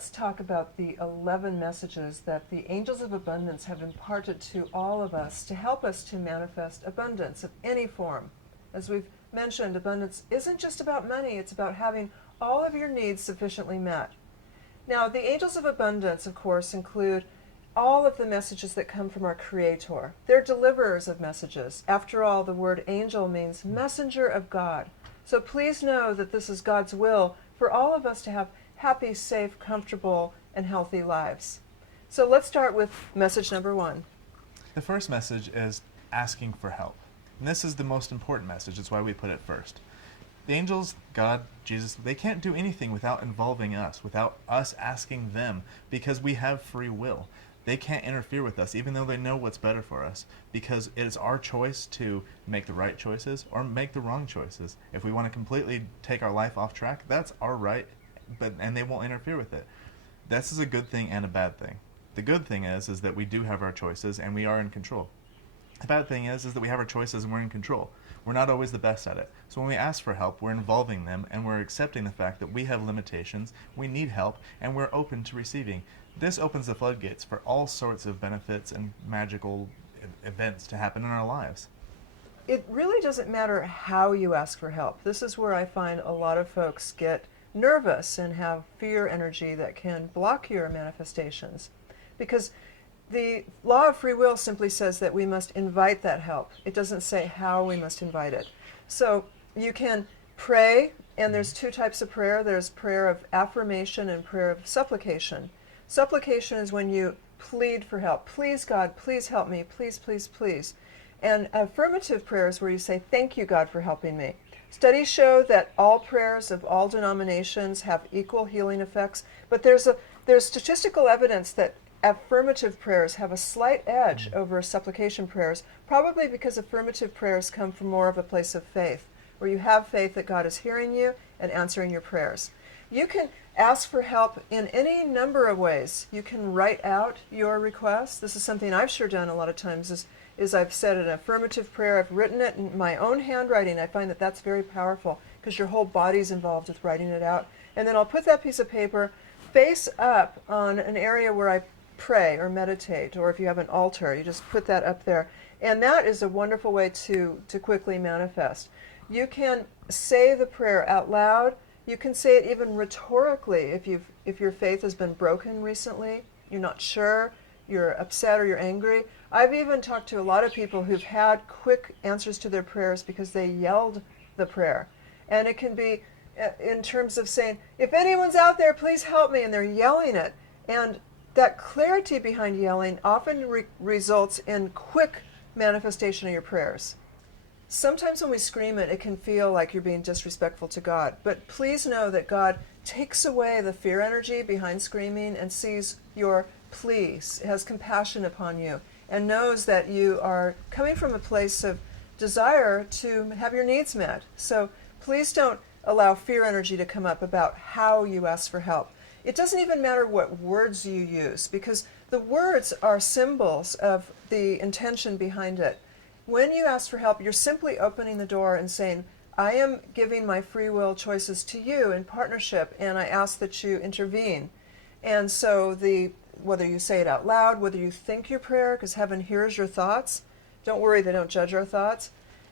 let's talk about the 11 messages that the angels of abundance have imparted to all of us to help us to manifest abundance of any form. As we've mentioned, abundance isn't just about money, it's about having all of your needs sufficiently met. Now, the angels of abundance, of course, include all of the messages that come from our Creator. They're deliverers of messages. After all, the word angel means messenger of God. So please know that this is God's will for all of us to have happy, safe, comfortable, and healthy lives. So let's start with message number 1. The first message is asking for help. And this is the most important message. It's why we put it first. The angels, God, Jesus, they can't do anything without involving us, without us asking them, because we have free will. They can't interfere with us, even though they know what's better for us, because it is our choice to make the right choices or make the wrong choices. If we want to completely take our life off track, that's our right, and they won't interfere with it. This is a good thing and a bad thing. The good thing is that we do have our choices and we are in control. The bad thing is that we have our choices and we're in control. We're not always the best at it. So when we ask for help, we're involving them and we're accepting the fact that we have limitations, we need help, and we're open to receiving. This opens the floodgates for all sorts of benefits and magical events to happen in our lives. It really doesn't matter how you ask for help. This is where I find a lot of folks get nervous and have fear energy that can block your manifestations. Because the law of free will simply says that we must invite that help. It doesn't say how we must invite it. So you can pray, and there's 2 types of prayer. There's prayer of affirmation and prayer of supplication. Supplication is when you plead for help. Please, God, please help me. Please, please, please. And affirmative prayer is where you say, thank you, God, for helping me. Studies show that all prayers of all denominations have equal healing effects, but there's statistical evidence that affirmative prayers have a slight edge over supplication prayers, probably because affirmative prayers come from more of a place of faith, where you have faith that God is hearing you and answering your prayers. You can ask for help in any number of ways. You can write out your requests. This is something I've sure done a lot of times, is I've said an affirmative prayer. I've written it in my own handwriting. I find that that's very powerful because your whole body's involved with writing it out. And then I'll put that piece of paper face up on an area where I pray or meditate, or if you have an altar, you just put that up there. And that is a wonderful way to quickly manifest. You can say the prayer out loud. You can say it even rhetorically if your faith has been broken recently, you're not sure, you're upset or you're angry. I've even talked to a lot of people who've had quick answers to their prayers because they yelled the prayer. And it can be in terms of saying, if anyone's out there, please help me, and they're yelling it. And that clarity behind yelling often results in quick manifestation of your prayers. Sometimes when we scream it can feel like you're being disrespectful to God. But please know that God takes away the fear energy behind screaming and sees your pleas, has compassion upon you, and knows that you are coming from a place of desire to have your needs met. So please don't allow fear energy to come up about how you ask for help. It doesn't even matter what words you use, because the words are symbols of the intention behind it. When you ask for help, you're simply opening the door and saying, I am giving my free will choices to you in partnership, and I ask that you intervene. And so whether you say it out loud, whether you think your prayer, because heaven hears your thoughts, don't worry, they don't judge our thoughts.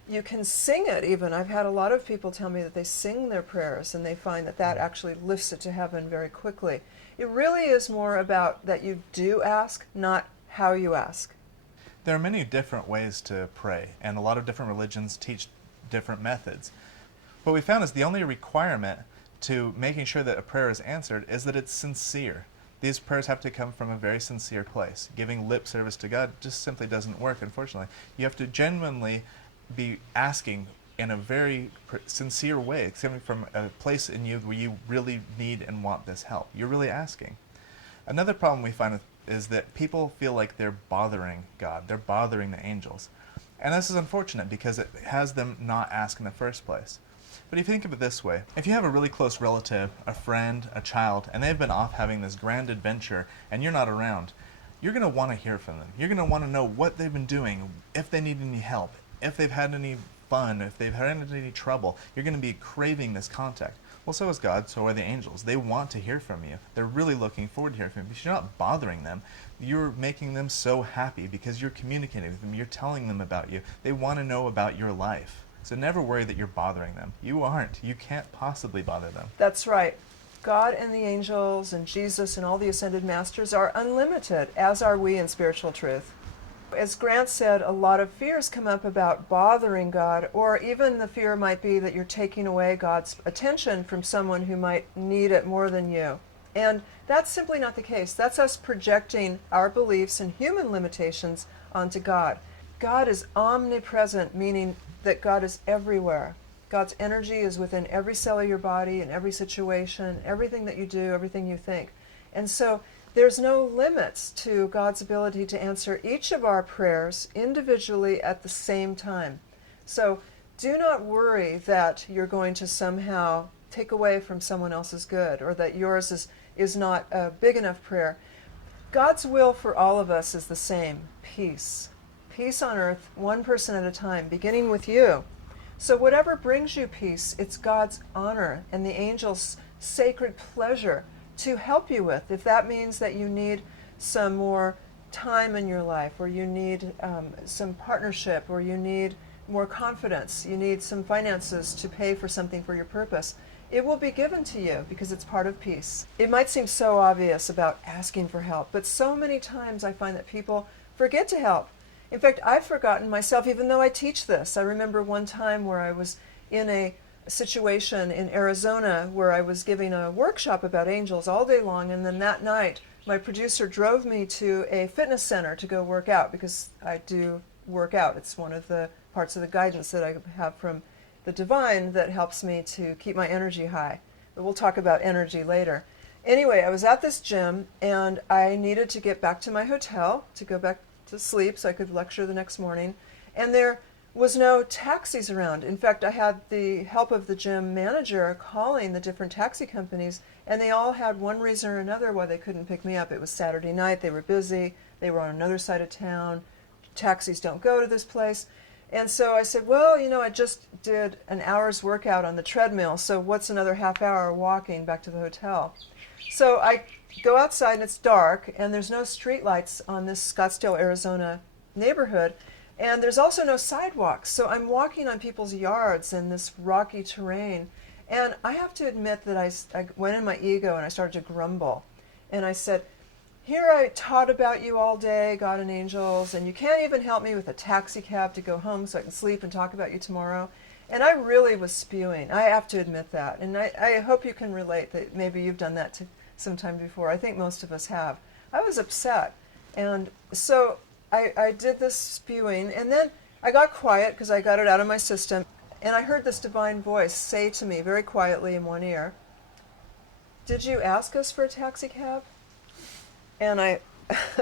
You can sing it even. I've had a lot of people tell me that they sing their prayers and they find that that actually lifts it to heaven very quickly. It really is more about that you do ask, not how you ask. There are many different ways to pray, and a lot of different religions teach different methods. What we found is the only requirement to making sure that a prayer is answered is that it's sincere. These prayers have to come from a very sincere place. Giving lip service to God just simply doesn't work, unfortunately. You have to genuinely be asking in a very sincere way. It's coming from a place in you where you really need and want this help. You're really asking. Another problem we find is that people feel like they're bothering God. They're bothering the angels. And this is unfortunate because it has them not ask in the first place. But if you think of it this way, if you have a really close relative, a friend, a child, and they've been off having this grand adventure and you're not around, you're going to want to hear from them. You're going to want to know what they've been doing, if they need any help, if they've had any fun, if they've had any trouble. You're going to be craving this contact. Well, so is God, so are the angels. They want to hear from you. They're really looking forward to hearing from you. But you're not bothering them. You're making them so happy because you're communicating with them. You're telling them about you. They want to know about your life. So never worry that you're bothering them. You aren't. You can't possibly bother them. That's right. God and the angels and Jesus and all the ascended masters are unlimited, as are we in spiritual truth. As Grant said, a lot of fears come up about bothering God, or even the fear might be that you're taking away God's attention from someone who might need it more than you. And that's simply not the case. That's us projecting our beliefs and human limitations onto God. God is omnipresent, meaning that God is everywhere. God's energy is within every cell of your body, in every situation, everything that you do, everything you think. And so there's no limits to God's ability to answer each of our prayers individually at the same time. So do not worry that you're going to somehow take away from someone else's good, or that yours is not a big enough prayer. God's will for all of us is the same: peace. Peace on earth, one person at a time, beginning with you. So whatever brings you peace, it's God's honor and the angels' sacred pleasure to help you with. If that means that you need some more time in your life, or you need some partnership, or you need more confidence, you need some finances to pay for something for your purpose, it will be given to you because it's part of peace. It might seem so obvious about asking for help, but so many times I find that people forget to help. In fact, I've forgotten myself, even though I teach this. I remember one time where I was in a situation in Arizona where I was giving a workshop about angels all day long, and then that night my producer drove me to a fitness center to go work out, because I do work out. It's one of the parts of the guidance that I have from the divine that helps me to keep my energy high. But we'll talk about energy later. Anyway, I was at this gym and I needed to get back to my hotel to go back to sleep so I could lecture the next morning, and there was no taxis around. In fact, I had the help of the gym manager calling the different taxi companies, and they all had one reason or another why they couldn't pick me up. It was Saturday night, they were busy, they were on another side of town, taxis don't go to this place. And so I said, well, I just did an hour's workout on the treadmill, so what's another half hour walking back to the hotel? So I go outside and it's dark, and there's no street lights on this Scottsdale, Arizona neighborhood, and there's also no sidewalks. So I'm walking on people's yards in this rocky terrain, and I have to admit that I went in my ego and I started to grumble. And I said, here I taught about you all day, God and angels, and you can't even help me with a taxi cab to go home so I can sleep and talk about you tomorrow. And I really was spewing. I have to admit that. And I hope you can relate that maybe you've done that sometime before. I think most of us have. I was upset. And so I did this spewing, and then I got quiet because I got it out of my system. And I heard this divine voice say to me very quietly in one ear, "Did you ask us for a taxi cab?" And I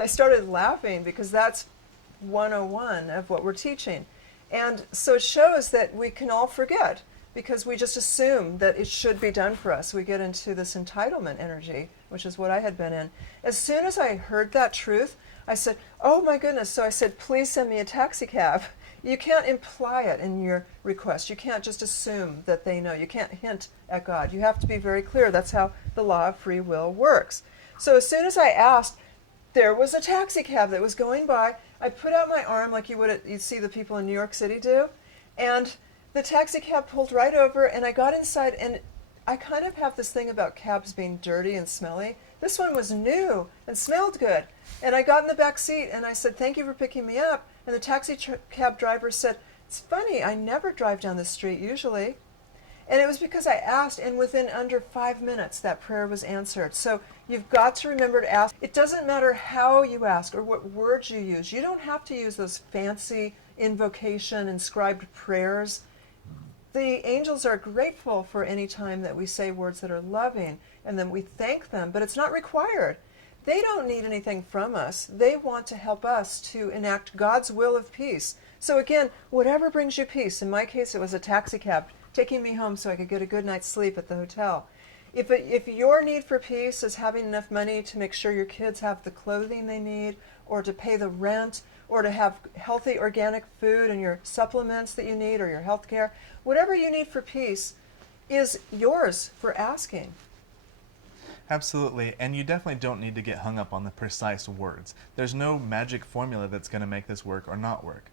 started laughing, because that's 101 of what we're teaching. And so it shows that we can all forget, because we just assume that it should be done for us. We get into this entitlement energy, which is what I had been in. As soon as I heard that truth, I said, oh my goodness. So I said, please send me a taxi cab. You can't imply it in your request. You can't just assume that they know. You can't hint at God. You have to be very clear. That's how the law of free will works. So as soon as I asked, there was a taxi cab that was going by. I put out my arm like you'd see the people in New York City do, and the taxi cab pulled right over, and I got inside, and I kind of have this thing about cabs being dirty and smelly. This one was new and smelled good. And I got in the back seat, and I said, thank you for picking me up. And the taxi cab driver said, it's funny, I never drive down this street usually. And it was because I asked, and within under 5 minutes, that prayer was answered. So you've got to remember to ask. It doesn't matter how you ask or what words you use. You don't have to use those fancy invocation, inscribed prayers. The angels are grateful for any time that we say words that are loving, and then we thank them, but it's not required. They don't need anything from us. They want to help us to enact God's will of peace. So again, whatever brings you peace. In my case, it was a taxi cab taking me home so I could get a good night's sleep at the hotel. If your need for peace is having enough money to make sure your kids have the clothing they need, or to pay the rent, or to have healthy organic food and your supplements that you need, or your health care, whatever you need for peace, is yours for asking. Absolutely, and you definitely don't need to get hung up on the precise words. There's no magic formula that's going to make this work or not work.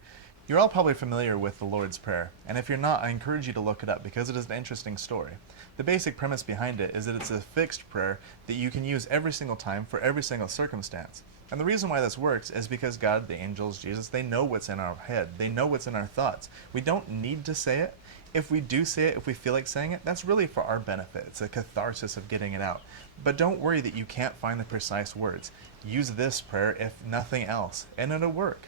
You're all probably familiar with the Lord's Prayer, and if you're not, I encourage you to look it up because it is an interesting story. The basic premise behind it is that it's a fixed prayer that you can use every single time for every single circumstance. And the reason why this works is because God, the angels, Jesus, they know what's in our head. They know what's in our thoughts. We don't need to say it. If we do say it, if we feel like saying it, that's really for our benefit. It's a catharsis of getting it out. But don't worry that you can't find the precise words. Use this prayer if nothing else, and it'll work.